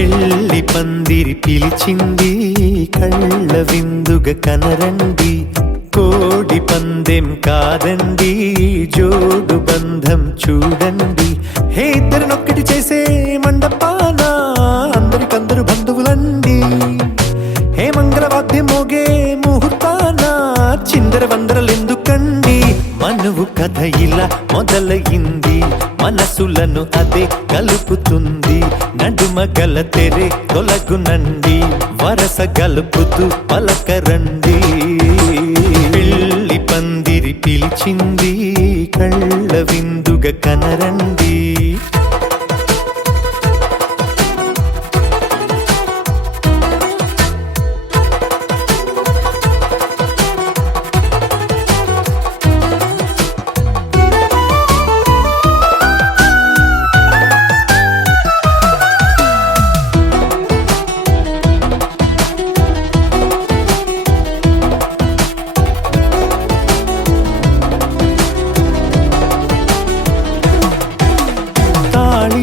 పెళ్లి పందిరి పిలిచింది కళ్ళ విందుగా కనరండి, కోడి పందెం కాదండి జోడు బంధం చూడండి. హే ఇద్దరినొక్కటి చేసే మండపాన అందరికందరు బంధువులండి, హే మంగళవాద్యం మోగే ముహూర్తాన చిందర వందరలెందుకండి. మనువు కథ ఇలా మొదలయింది, మనసులను అదే కలుపుతుంది, నడుమ గల తెరే తొలగునండి, వరస గలుపుతూ పలకరండి. పెళ్లి పందిరి పిలిచింది కళ్ళ విందుగా కనరండి.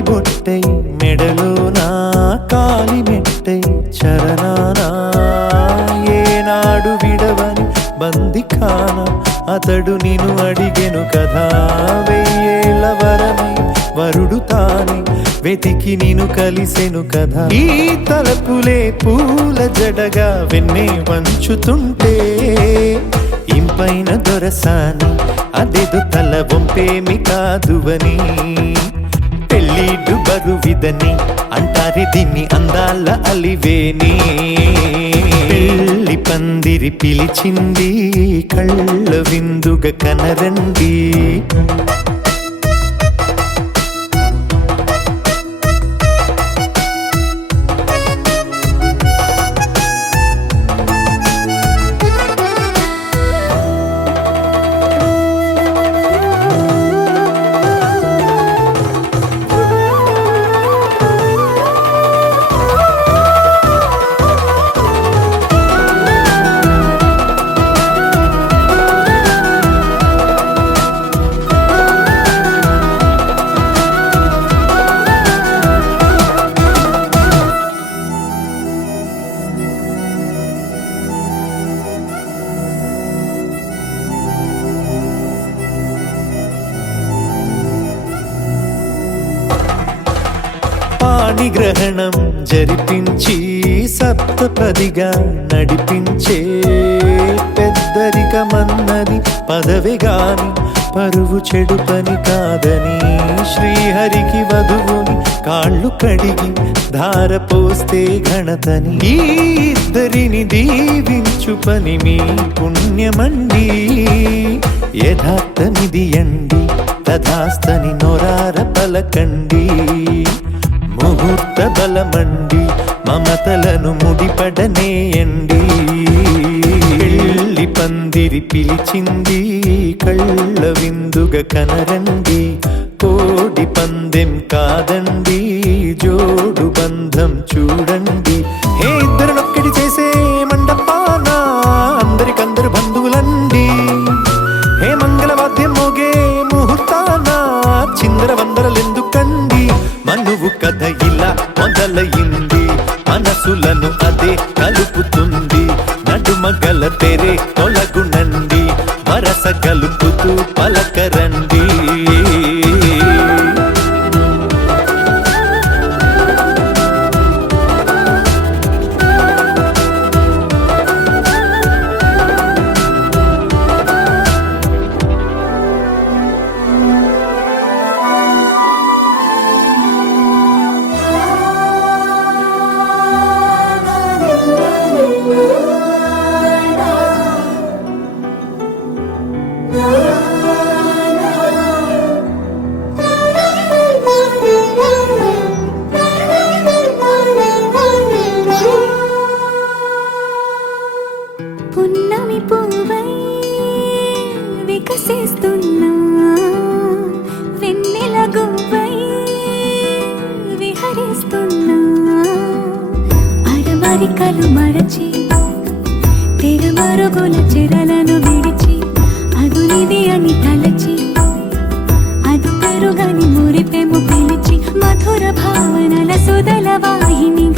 బొట్టై మెడలోనా కాలి మెట్టై చరణానా, ఏనాడు విడవని బందిఖాన అతడు నిన్ను అడిగెను కదా, వెయ్యేళ్ళ వరమై వరుడు తానే వెతికి నిన్ను కలిసెను కదా. ఈ తలపులే పూల జడగా వెన్నే వంచుతుంటే ఇంపైన దొరసాని అదేదో తల వంపేమి కాదువని, పెళ్ళిడు బరువిదని అంటారే దీన్ని అందాల అలివేని. పెళ్లి పందిరి పిలిచింది కళ్ళ విందుగా కనరండి. పాణిగ్రహణం జరిపించి సప్తపదిగా నడిపించే, పెద్దరికమన్నది పదవి గాని పరువు చెడు పని కాదని, శ్రీహరికి వధువుని కాళ్ళు కడిగి ధార పోస్తే ఘనతని, ఈ ఇద్దరిని దీవించు పని మీ పుణ్యమండి. యథార్థమిది అండి తథాస్తని నొరార పలకండి, ముహూర్త బలమండి మమతలను ముడిపడనేయండి. పెళ్లి పందిరి పిలిచింది కళ్ళ విందుగా కనరండి, కోడి పందెం కాదండి జోడు బంధం చూడండి. హే ఇద్దరినొక్కటి చేసే మండపాన అందరికందరు బంధువులండి, హే మంగళవాద్యం మోగే ముహూర్తాన చిందర వందరలెందుకండి. మనువు కథ ఇలా మొదలయింది, మనసులను అదే కలుపుతుంది, నడుమ గల తెరే తొలగునండి, వరస కలుపుతూ పలకరండి. పున్నమి పూవై వికసిస్తున్నా, వెన్నెల గువ్వై విహరిస్తున్నా, అరమరికలు మరచి తెరమరుగుల చెరలను విడిచి, అదునిది అని తలచి అది పెరుగని మురిపెము పిలిచి, మధుర భావనల సుదల వాహినిగా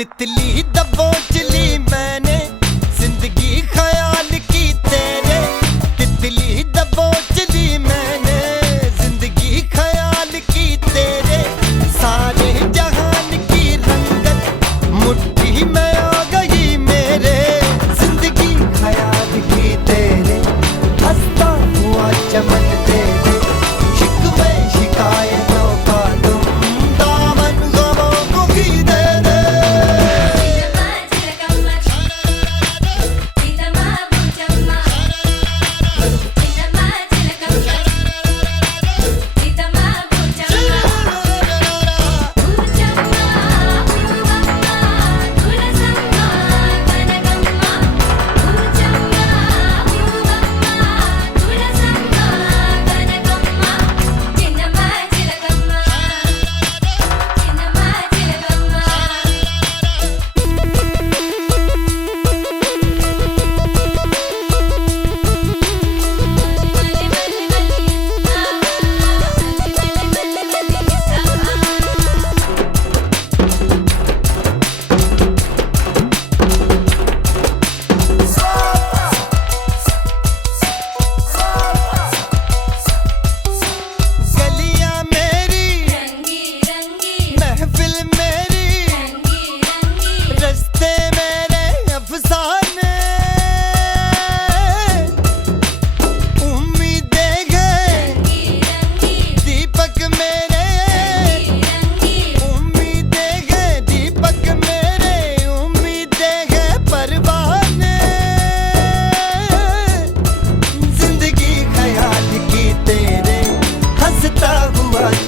तितली दबोच ली मैंने जिंदगी ख्याल की तेरे तितली दबोच ली मैंने जिंदगी ख्याल की तेरे सारे जहान की रंगत मुट्ठी में आ गई मेरे जिंदगी ख्याल की तेरे हंसता हुआ चमन तेरे शिकवे शिकायतों का तुम दामन गमों को ही दे दे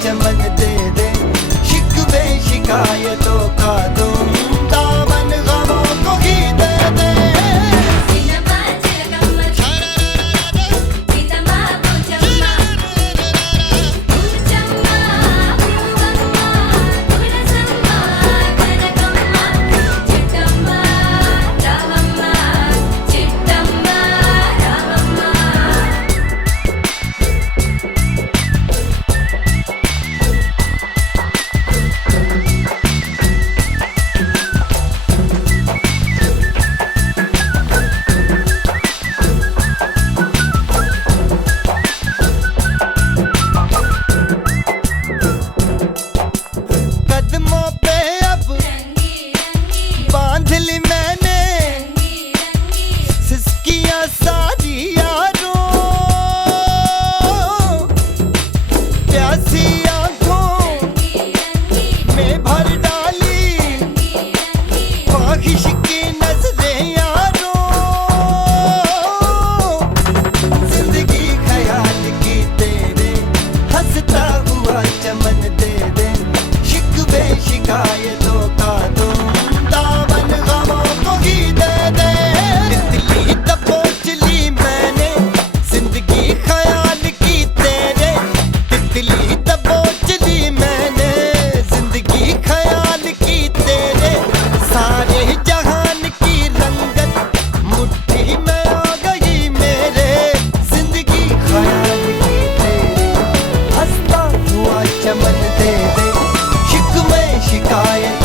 चमन दे दे शिकवे शिकायतों का तुम दामन गमों को ही दे दे कदमों पे अब बांध ली मैंने सिसकियां सारी यारों प्यासी आंखों में भर डाली ख्वाहिश की नजरें यारों जिंदगी ख्याल की तेरे हंसता हुआ चमन दे दे शिकवे शिकायतों का तुम दामन गमों को ही दे दे तितली दबोच ली मैंने जिंदगी ख्याल की तेरे तितली दबोच ली मैंने जिंदगी ख्याल की तेरे सारे जहान की रंगत मुट्ठी में आ गई मेरे जिंदगी ख्याल की तेरे हंसता हुआ चमन दे दे शिकवे शिकायत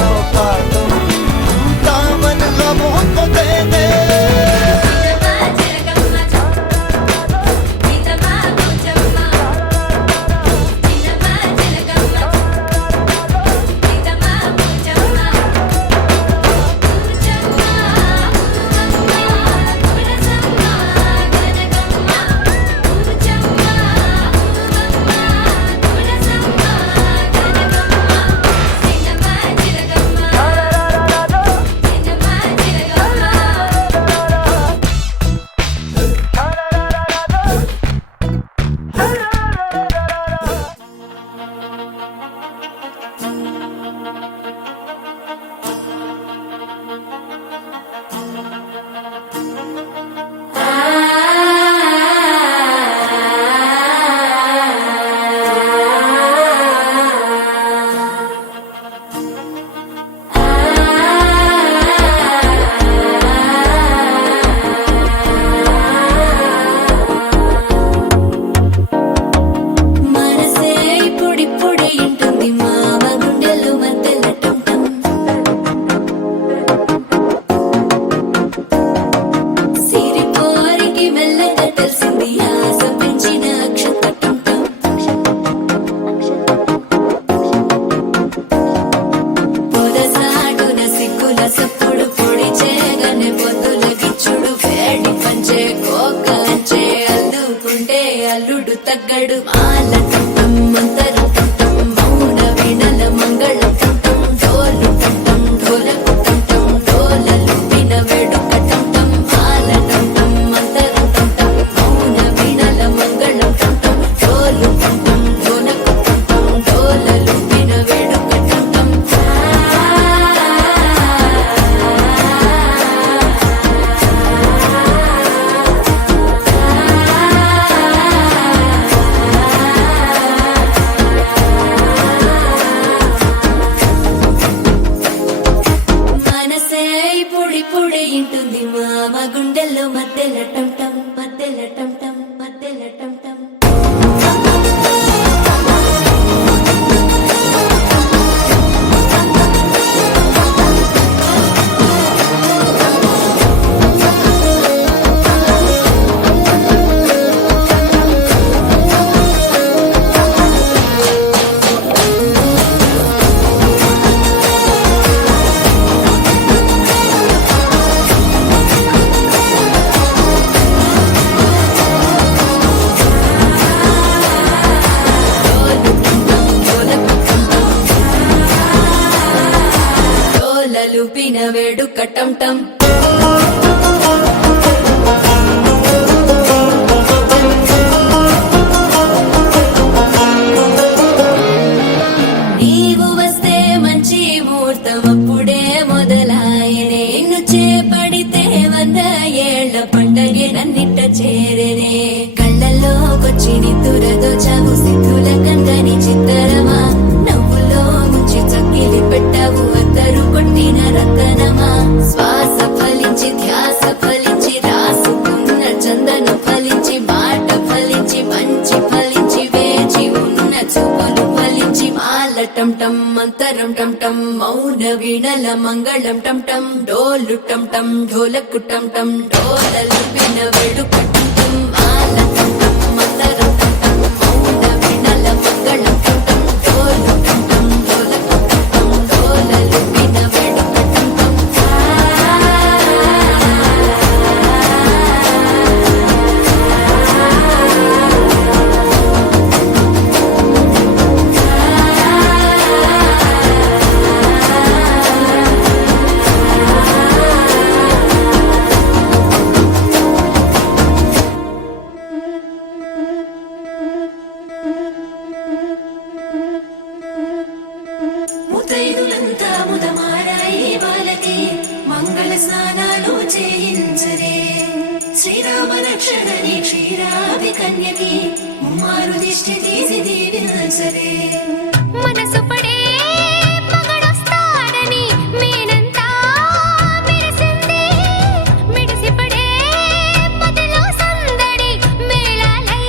లూపిన వేడుక టం టం నీవు వస్తే మంచి ముహూర్తం అప్పుడే మొదలాయనే నిన్ను చేపడితే 100 ఏళ్ల పండగే నన్నిట్ట చేరనే కళ్ళల్లోకొచ్చి నిద్దురదో చావు సిద్ధుల కందని చిత్తరమా నవ్వులో ముంచి చక్కిలి పెట్టావు అద్దరు కొట్టిన రతనమా శ్వాస ఫలించి ధ్యాస ఫలించి రాసుకున్న చందన ఫలించి మాట ఫలించి మంచి ఫలించి వేచి ఉన్న చూపులు ఫలించి మాల టం టం మంతరం టం టం మౌన వీణల మంగళం టం టం డోలు టం టం ఢోలకు టం టం డోలలు విన వేడుక టం టం మాల టం టం మంతరం టం టం మౌన వీణల మంగళం టం టం డోలు టం టం ఢోలకు టం టం డోలలు విన వేడుక టం టం ముతైదులంతా ముదమారాయి బాలకి మంగళ స్నానాలు చేయించరే శ్రీరామ రక్షణని క్షీరాభి కన్యకి ముమ్మారు దిష్టి తీసి దీవించరే మనసు పడే మగడొస్తాడని మేనంతా మెరిసింది మిడిసి పడే పదిలో సందడి మేళాలై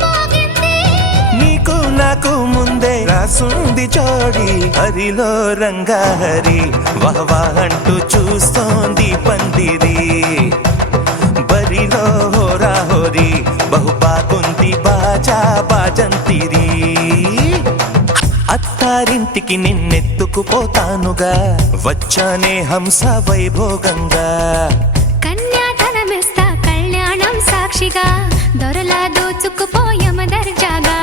మోగింది నీకు నాకు ముందే రాసుంది జోడి హరిలో రంగా హరి వహవా అంటూ చూస్తోంది పందిరి బరిలో హోరా హోరి బహు బాగుంది బాజా బాజంతిరి అత్తారింటికి నిన్నెత్తుకుపోతానుగా వచ్చానే హంస వైభోగంగా కన్యాధనమిస్తా కళ్యాణం సాక్షిగా దొరలా దోచుకుపోయమ దర్జాగా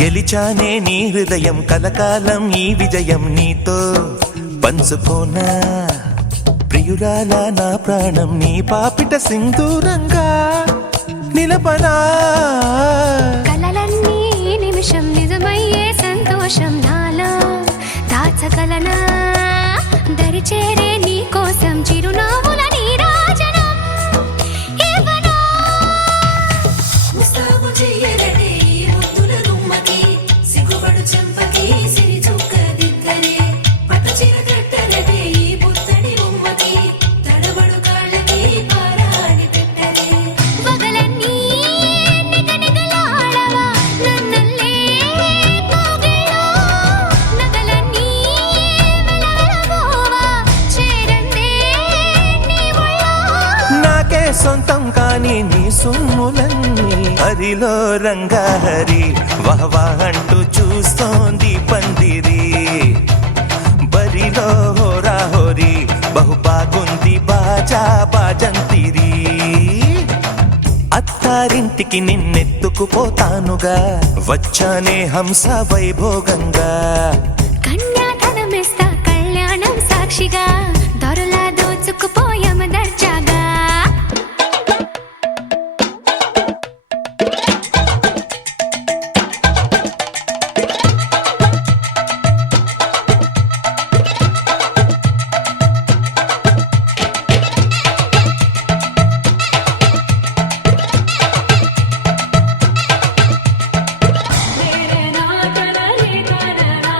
గెలిచానే నీ హృదయం కలకాలం ఈ విజయం నీతో పంచుకోనా ప్రియురాలా నా ప్రాణం నీ పాపిట సింధూరంగా నిలపనా కలలన్నీ నిమిషం నిజమయ్యే సంతోషం నాలో దాచగలనా దరిచేరే నీ కోసం చిరునవ్వుల నీరాజనం ఇవ్వనా ముస్తాబు చెయ్యరటే ఈ ముద్దుల గుమ్మకి సిగ్గుపడు చెంపకి సిరి చుక్క దిద్దరే పట్టు చీర కట్టరటే ఈ పుత్తడి బొమ్మకి తడబడు కాళ్ళకి పారాని పెట్టరే వగలన్నీ నిగనిగలాడవా నన్నల్లే కోగిలో నగలన్నీ వెలవెలబోవా చేరందే నీ ఒళ్ళో నాకే సొంతం కాని నీ సొమ్ములన్నీ హరిలో రంగా హరి వహవా అంటూ చూస్తోంది పందిరి బరిలో హోరా హోరి బహు బాగుంది బాజా బాజంతిరి అత్తారింటికి నిన్నెత్తుకుపోతానుగా వచ్చానే హంస వైభోగంగా కన్యాధనమిస్తా కళ్యాణం సాక్షిగా దొరలా దోచుకుపోయమ దర్జాగా నా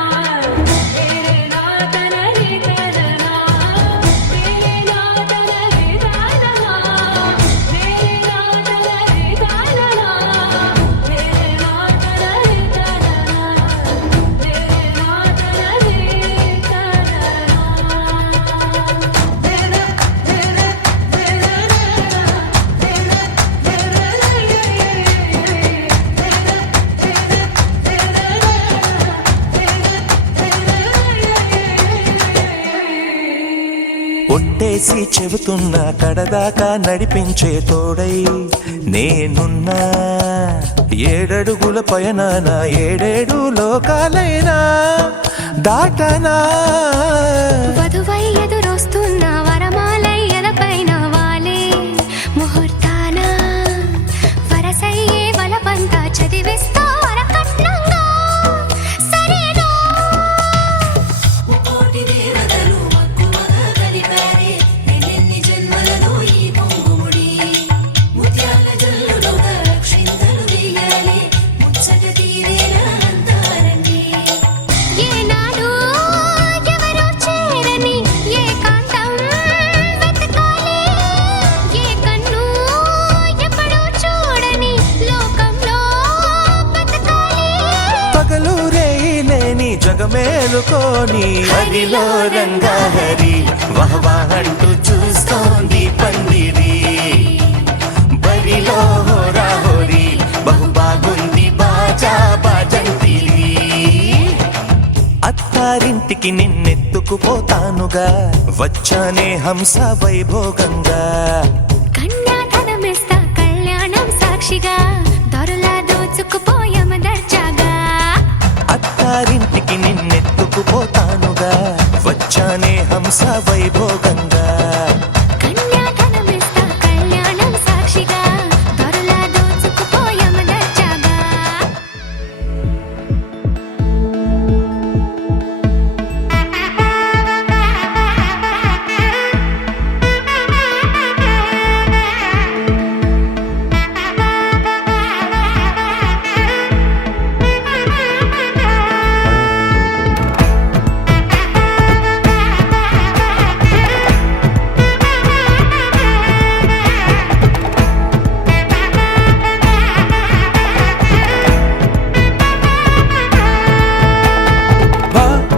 ఒట్టేసి చెబుతున్నా కడదాకా నడిపించే తోడై నేనున్నా. 7 అడుగుల పయనాన 7 లోకాలైనా దాటనా. వధువై ఎదురొస్తున్న వరమాలై ఎదపైన వాలే ముహూర్తాన వరసయ్యే వలపంతా చదివిస్తా వరకట్నంగా సరేనా. కోటి దేవతలు మక్కువగా కలిపారే ఎన్నెన్ని జన్మలలో ఈ పొంగుముడి ముత్యాల జల్లులుగా క్షింతలు వేయాలి ముచ్చట తీరేలా అంతారండి. ఏనాడు ఎవరో చేరని ఏకాంతం వెతకాలి. ఏ కన్ను ఎప్పుడూ చూడని లోకంలో బతకాలి. పగలు రేయిలేని జగమేలుకోని హరిలో రంగాహరి వహవా అంటూ చూస్తోంది పందిరి. బరిలో హోరాహోరి బహు బాగుంది బాజా బాజంతిరి. అత్తారింటికి నిన్నెత్తుకుపోతానుగా వచ్చానే హంస వైభోగంగా. కన్యాధనమిస్తా కళ్యాణం సాక్షిగా దొరలా దోచుకుపోయామ దర్జాగా. అత్తారింటికి నిన్నెత్తుకుపోతానుగా వచ్చానే హంస వైభోగంగా. కన్యాధనమిస్తా కళ్యాణం సాక్షిగా దొరలా దోచుకుపోయామ దర్జాగా.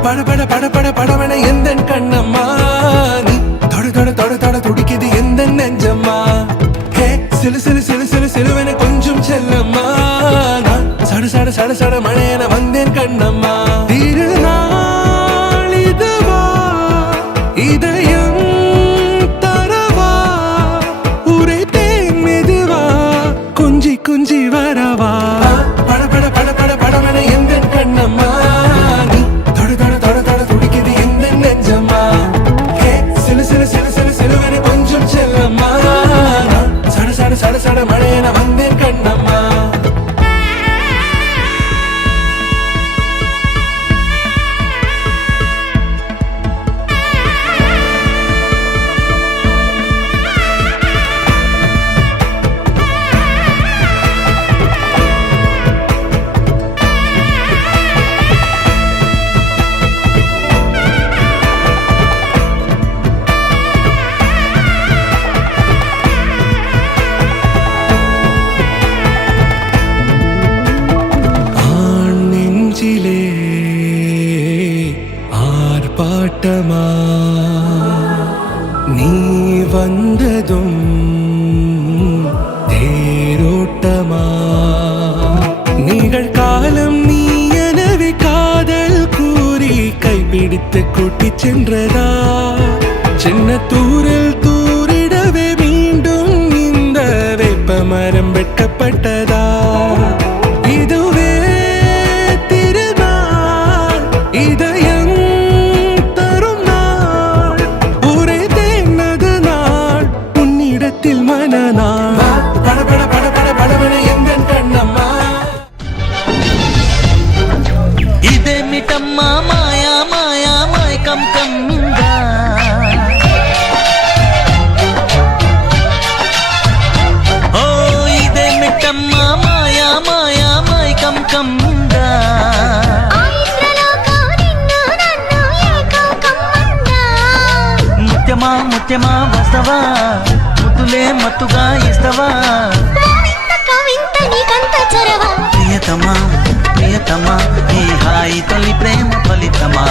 பட பட பட பட படவன எந்தன் கண்ணம்மா நீ தொட தொட தொட தொட துடிக்குது எந்தன் நெஞ்சம்மா. ஹே சிலு சிலு சிலு சிலு சிலுவன கொஞ்சம் செல்லம்மா. நான் சட சட சட சட மழையன வந்தேன் கண்ணம்மா. திருநாள் இதுவா இதயம் தரவா உரைத்தேன் மெதுவா கொஞ்சி கொஞ்சி வரவா. பட பட பட பட படவன எந்தன் கண்ணம்மா நீ தொட தொட தொட தொட துடிக்குது எந்தன் நெஞ்சம்மா. ஹே சிலு சிலு சிலு சிலு சிலுவன கொஞ்சம் செல்லம்மா. நான் சட சட சட சட மழையன வந்தேன் கண்ணம்மா. ஆண் நெஞ்சிலே ஆர்ப்பாட்டமா நீ வந்ததும் தேரோட்டமா. நிகழ்காலம் நீ எனவே காதல் கூறி கைப்பிடித்து கூட்டிச் சென்றதா. சின்ன தூரில் தூரிடவே மீண்டும் இந்த வேப்பமரம் வெட்கப்பட்டதா. இதுவே திருநாள் இதயம் தரும் நாள் உரைத்தேனது நாள் உன்னிடத்தில் மனநாள். பட பட பட பட படவன எந்தன் கண்ணம்மா. ఇదేమిటమ్మా మాయా మాయా మైకం కమ్మిందా. ఓ ఇదేమిటమ్మా మాయా మాయా మైకం కమ్మిందా. ఆ ఇంద్రలోకం నిన్ను నన్ను ఏకం కమ్మందా. ముత్యమా ముత్యమా వస్తవా ముద్దులే మత్తుగా ఇస్తవా. వింత కవింత నీకంత చొరవ. ప్రియతమా ప్రియతమా ఈ హాయి తొలి ప్రేమ ఫలితమా.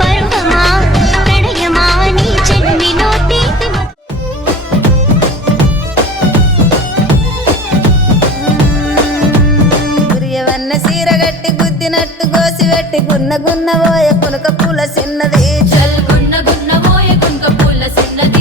పరువమా ప్రణయమా నీ చెన్నిలో తీపి గురియవన్న సీరగట్టి గుద్దినట్టు గోసిపెట్టి గున్న గున్న పోయే పునక పూల చిన్నది గున్న గున్న మోయ కుంక పూల సిన్నది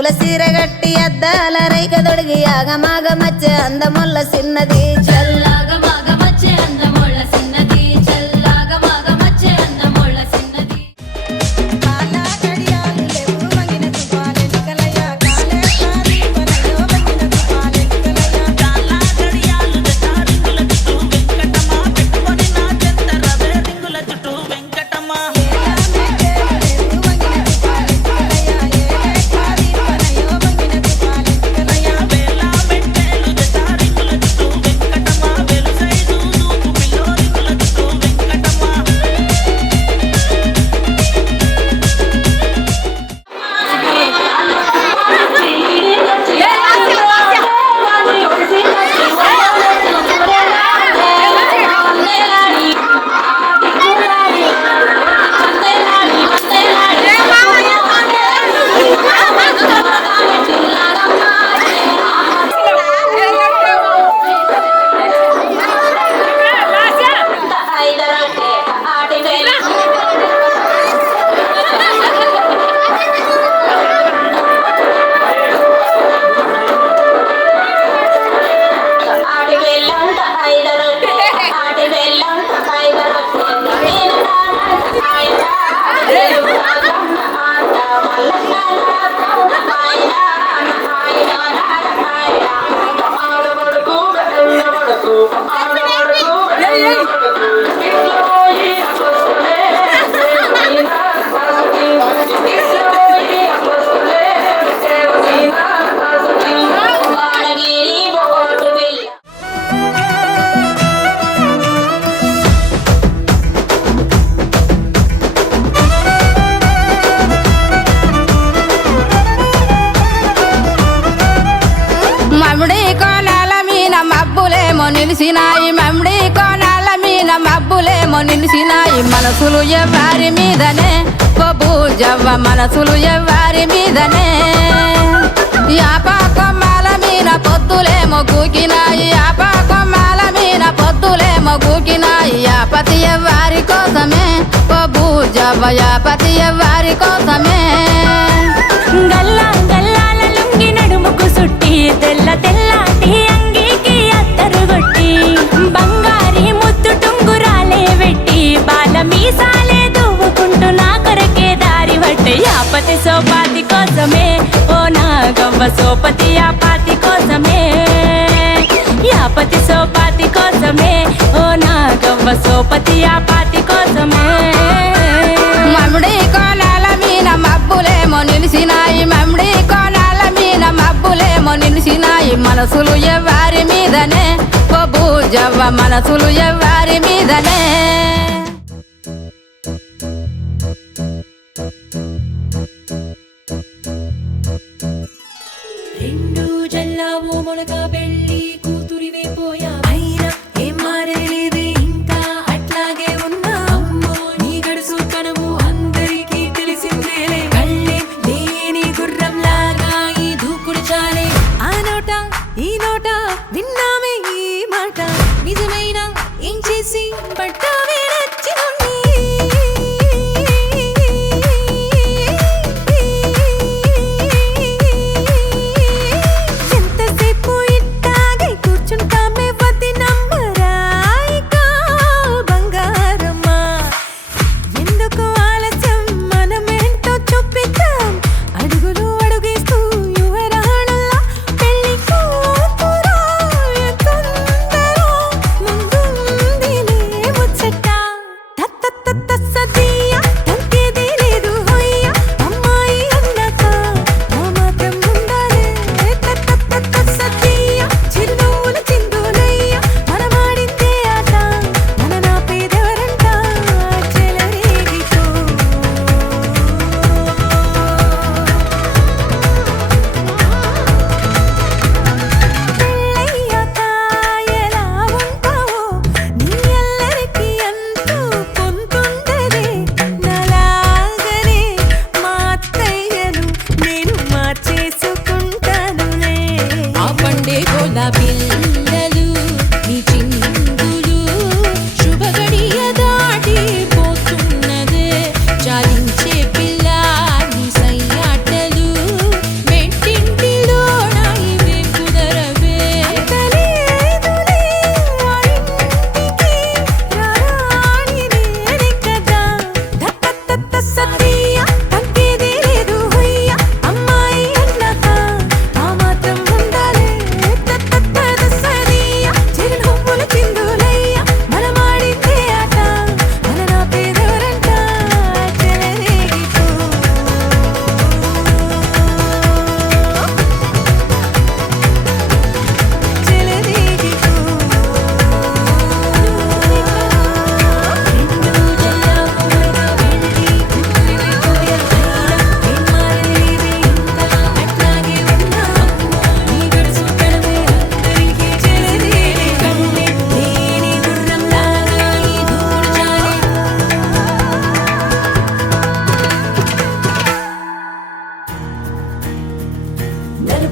పూల సీర గట్టి అద్దాల రైక దొడిగి ఆగమాగమచ్చే అందముల్ల సిన్నది చల్లాగా బాగా మచ్చే అందమోళ్ళ సిన్నది చల్లాగా బాగా మచ్చే అందమోళ్ళ సిన్నది నిలిసినాయి మమ్మిడి కోనాల మీద మబ్బులేమో నిలిసినాయి మనసులు ఎవ్వారి మీదనే బూజవ్వ మనసులు ఎవ్వారి మీదనే యాపా కొమ్మాల మీద పొద్దులేమో గూకినాయి యాపా కొమ్మాల మీద పొద్దులేమో గూకినాయి యాపతి ఎవ్వారి కోసమే బూజవ్వ యాపతి ఎవ్వారి కోసమే గల్లా గల్లాల లుంగి నడుముకు సుట్టి తెల్ల తెల్లాటి అంగీకి అత్తరు కొట్టి బంగారి ముద్దు టుంగురాలే వెట్టి బాల మీసాలే దువ్వుకుంటూ నా కొరకే దారి పట్టే యాపతి సోపాతి కోసమే ఓ నాగవ్వ సోపతి యాపాతి కోసమే యాపతి సోపాతి కోసమే ఓ నాగవ్వ సోపతి యాపాతి కోసమే మమ్మిడి కోనాల మీద మబ్బులేమో నిలిసినాయి మమ్మిడి కోనాల మీద మబ్బులేమో నిలిసినాయి మనసులు ఎవ్వారి మీదనే బూజవ్వ మనసులు ఎవ్వారి మీదనే రెండు జల్లావు మొలక పెళ్ళి కూతురివైపోయా అయినా ఏం మారేలేదే ఇంకా అట్లాగే ఉన్నా అమ్మో నీ గడుసు కణము అందరికీ తెలిసిందేలే కళ్ళే లేని గుర్రం లాగా ఈ దూకుడు చాలే ఆ నోట ఈ నోట విన్నామే ఈ మాట నిజమైన ఏం చేసి పట్టావే నచ్చినోణ్ణి ఎంతసేపు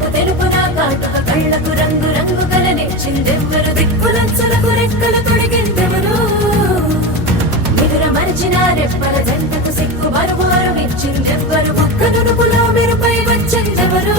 తెలుపు తెలుపున కాటుక కళ్ళకు రంగు రంగు గలనిచ్చిందెవ్వరు దిక్కులొచ్చులకు రెక్కలు తొడిగిందెవరు నిదుర మరిచిన రెప్పల జంటకు సిక్కు మరుమారు ఇచ్చిందెవ్వరు ఒక్క నునుపులో మెరుపై వచ్చిందెవరు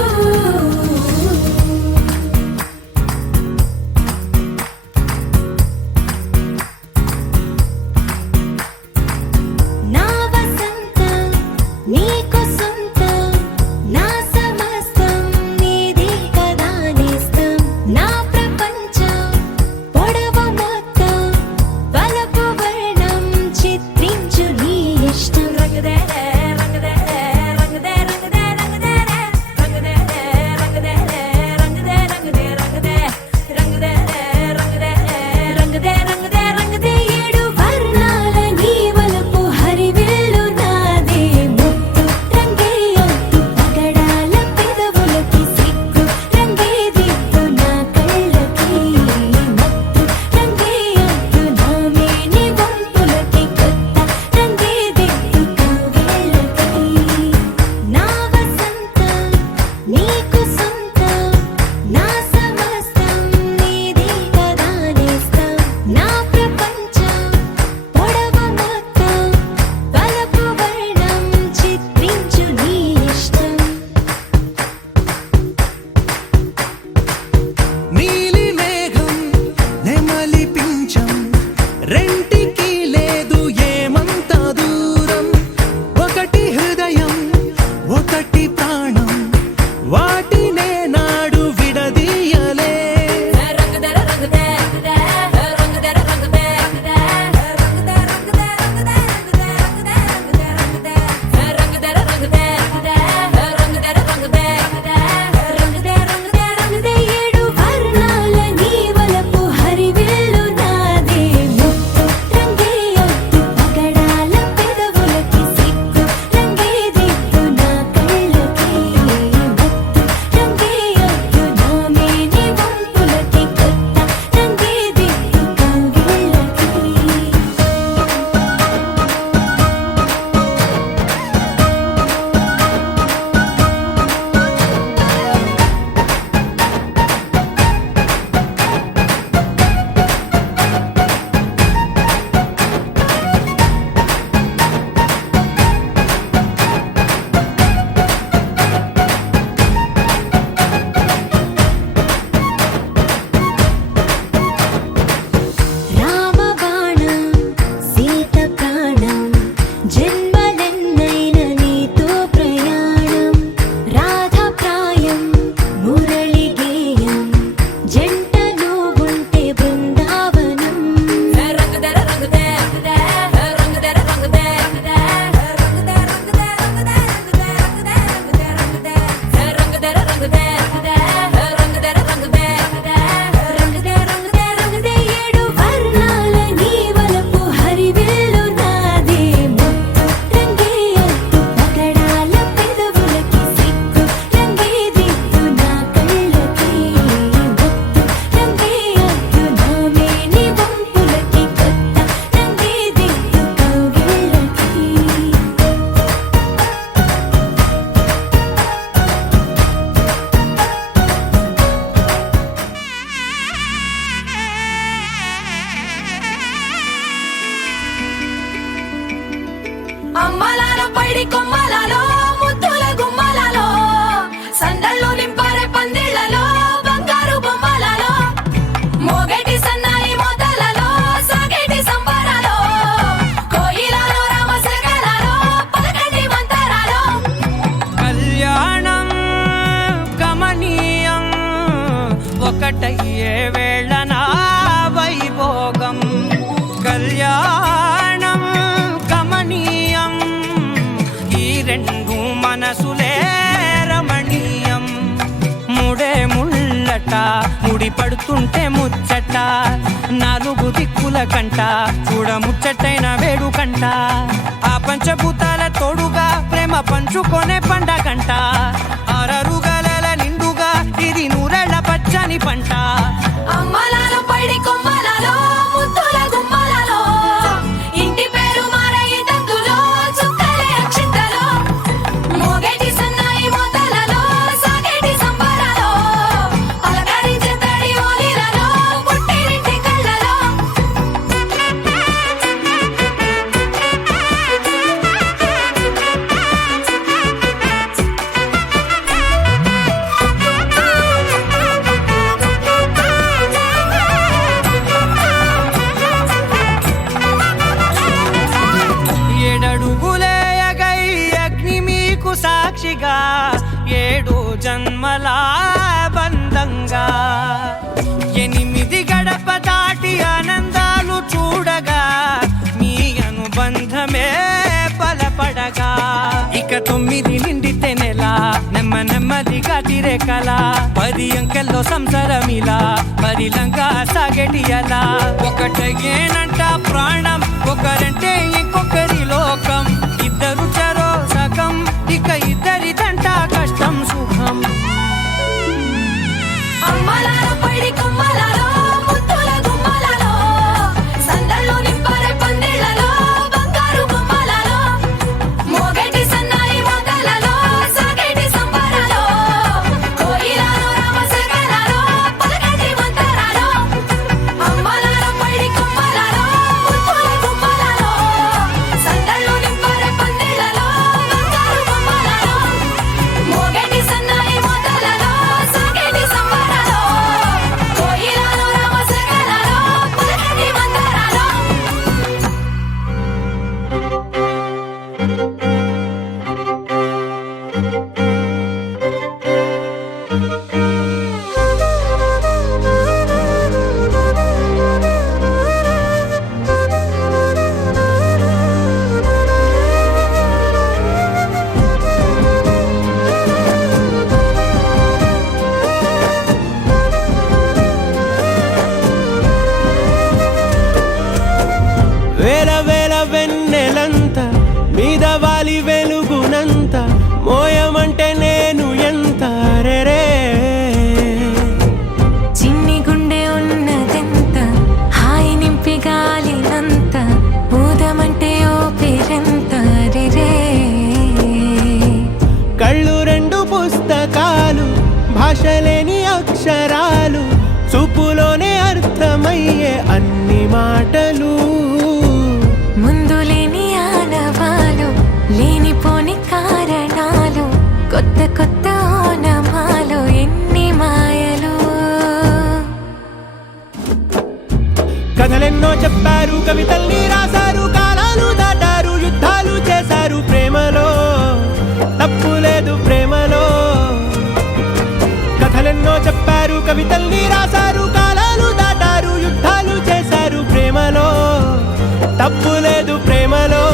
అమ్మలాల పైడి కొమ్మలలో ముద్దుల గుమ్మలలో సందళ్ళు నింపారే పందిళ్లలో బంగారు బొమ్మలలో మోగేటి సన్నాయి మోతలలో సాగేటి సంబరాలో కోయిలలో రామశకలలో పలకండి మంతరాలో కళ్యాణం గమనీయం ఒకటయ్యే వేళ నా వైభోగం కళ్యాణం గమనీయం ఈ రెండు మనసులే రమణీయం ముడే ముళ్ళట ముడి పడుతుంటే ముచ్చట నాలుగు దిక్కుల కంట చూడ ముచ్చటైన వేడుకంట ఆ పంచభూతాల తోడుగా ప్రేమ పంచుకొనే పండగంట ఆరరుగల నిండుగా ఇది నూరెళ్ళ పచ్చని పంట అమ్మలాల పైడి కొమ్మలలో ముద్దుల గుమ్మలలో ఇంటి పేరు మారయి తందులో చుక్కలే అక్షింతలో మోగేటి సన్నాయి మోతలలో సాగేటి సంబరాలో ఆనందంగా 8 గడప దాటి ఆనందాలు చూడగా మీ అనుబంధమే బలపడగా ఇక 9 నిండితే నెల నెమ్మదిగా తిరే కల 10 అంకెల్లో సంసారమిలా పరిలంగా సాగటియలా ఒకటేనంట ప్రాణం ఒకరంటే ఇంకొకరి లోకం ఇద్దరు చరో సగం ఇక ఇద్దరిదంట కష్టం సుఖం అమ్మలాలో పడి కొమ్మలాలో ముద్దుల గుమ్మలాలో సందళ్ళు నింపరే పందిళ్ళలో బంగారు గుమ్మలాలో మోగేటి సన్నాయి మోతలలో సాగేటి సంబరాలో కోయిలాలో రామశకలాలో పలకటి మంతరాలో అమ్మలాలో పడి కొమ్మలాలో ముద్దుల గుమ్మలాలో సందళ్ళు నింపరే పందిళ్ళలో బంగారు గుమ్మలాలో మోగేటి సన్నాయి మోతలలో సాగేటి సంబరాలో కోయిలాలో రామశకలాలో పలకటి మంతరాలో వేల వేల వెన్నెలంత మీద వాలి వెలుగునంత మోయమంటే నేను ఎంత రే చిన్ని గుండె ఉన్నదెంత హాయి నింపి గాలినంత ఊదమంటే ఓ పేరెంత రే కళ్ళు 2 పుస్తకాలు భాష లేని అక్షరాలు చూపులోనే అర్థమయ్యే అన్ని మాటలు ముందు లేని ఆనవాలు లేనిపోని కారణాలు కొత్త కొత్త ఓనమాలు ఎన్ని మాయలు కథలెన్నో చెప్పారు కవితల్ని రాశారు కాలాలు దాటారు యుద్ధాలు చేశారు ప్రేమలో తప్పు లేదు ప్రేమలో కథలెన్నో చెప్పారు కవితల్ని రాశారు కాలాలు దాటారు యుద్ధాలు చేశారు ప్రేమలో తప్పు లేదు ప్రేమలో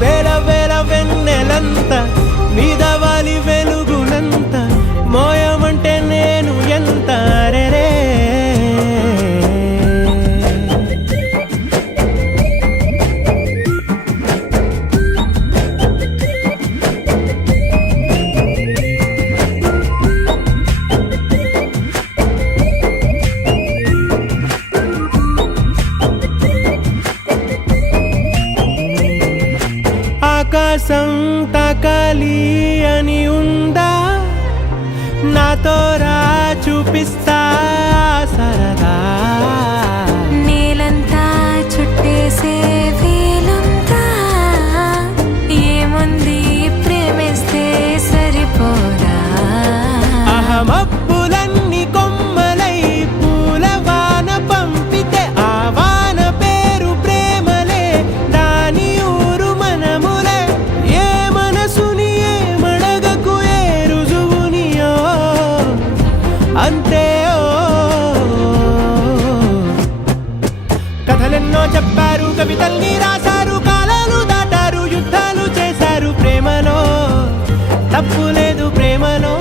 వేల వేల వెన్నెలంత మీద వాలి వెలుగునంత మోయమంటే నేను ఎంత రే ఆకాశం తాకాలి అని ఉందా నాతో రా చూపిస్తా సరదా నేలంతా చుట్టేసే వీలుందా ఏముంది ప్రేమిస్తే సరిపోదా అహమప్పులన్నీ కొమ్మలై పూల వాన పంపితే ఆ వాన పేరు ప్రేమలే దాని ఊరు మనములే ఏ మనసుని ఏ మడగకు ఏ రుజువునియో అంతే కథలెన్నో చెప్పారు కవితల్ని రాశారు కాలాలు దాటారు యుద్ధాలు చేశారు ప్రేమలో తప్పు లేదు ప్రేమలో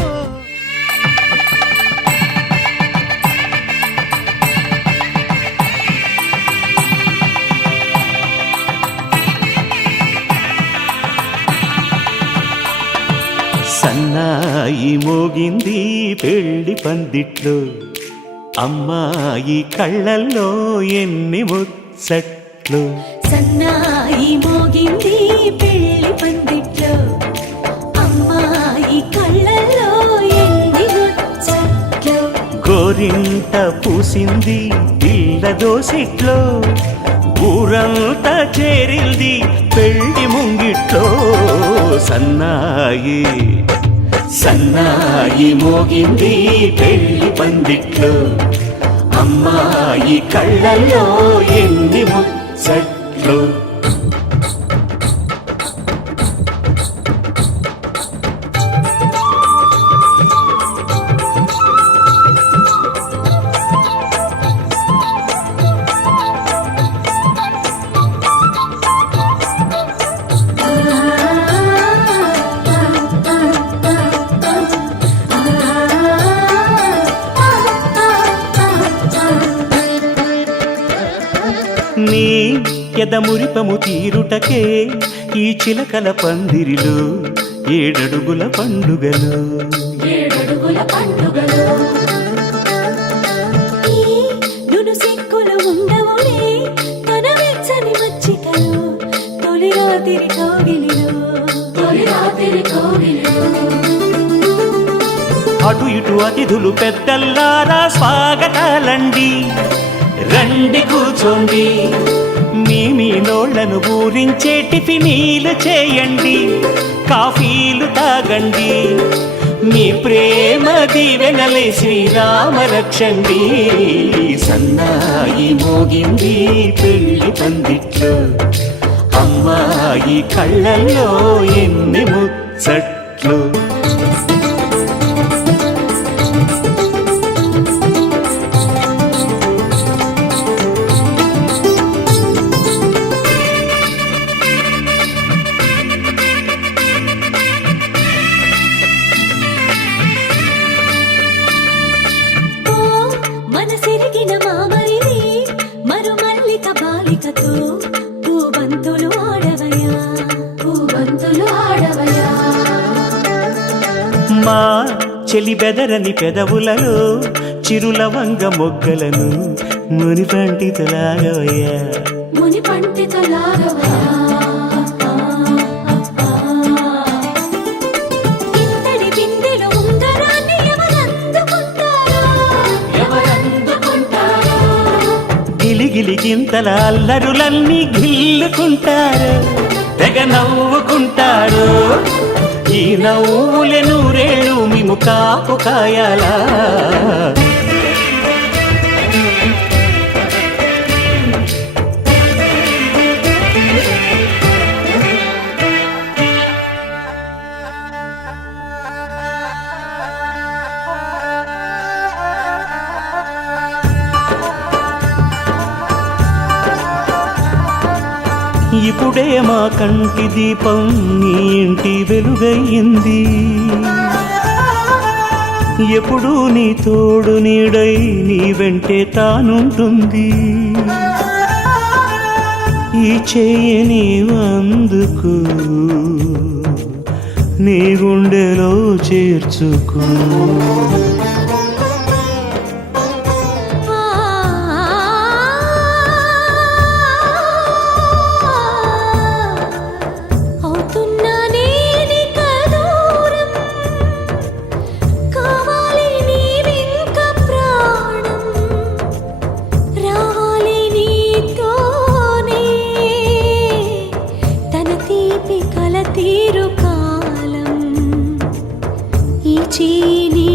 సన్నాయి మోగింది పెళ్లి పందిట్లో అమ్మాయి కళ్ళల్లో ఎన్ని ముచ్చట్లు సన్నాయి మోగింది పెళ్లి పందిట్లో అమ్మాయి కళ్ళల్లో ఎన్ని ముచ్చట్లు గోరింట పూసింది పిల్ల దోసిట్లో ఊరంతా చేరింది పెళ్లి ముంగిట్లో సన్నాయి సన్నాయి మోగింది పెళ్లి పందిట్లో అమ్మాయి కళ్ళల్లో ఎన్ని ముచ్చట్లు ఎదమురిపము తీరుటకే ఈ చిలకల పందిరిలో ఏడడుగుల పండుగలు ఈ నును సిక్కులు ఉండవులే తన వెచ్చని మచ్చికలు తొలి రాత్రి కోగిలిలో అటు ఇటు అతిథులు పెద్దల్లారా స్వాగతాలండి రండి కూర్చోండి మీ నోళ్లను ఊరించే టిఫినీలు చేయండి కాఫీలు తాగండి మీ ప్రేమ దీవెనలే శ్రీరామ రక్షండి సన్నాయి మోగింది పెళ్లి పందిట్లో అమ్మాయి కళ్ళల్లో ఎన్ని ముచ్చట్లు మనసిరిగిన మామరిది మరుమల్లిక బాలికతో పూబంతులు ఆడవయా మా చెలి బెదరని పెదవులలో చిరులవంగ మొగ్గలను మునిపంటితలాగవయ్యా ఇంతటి బిందెలో ఉంగరాన్ని ఎవరందుకుంటారో గిలిగిలి గింతల అల్లరులన్నీ గిల్లుకుంటారు తెగ నవ్వుకుంటారు ఈ నవ్వులే నూరేళ్ళు మేము కాపు కాయాలా ఇప్పుడే మా కంటి దీపం నీ ఇంటి వెలుగయ్యింది ఎప్పుడూ నీ తోడు నీడై నీ వెంటే తానుంటుంది ఈ చేయి నీవందుకు నీ గుండెలో చేర్చుకో తీరు కాలం ఈ చీని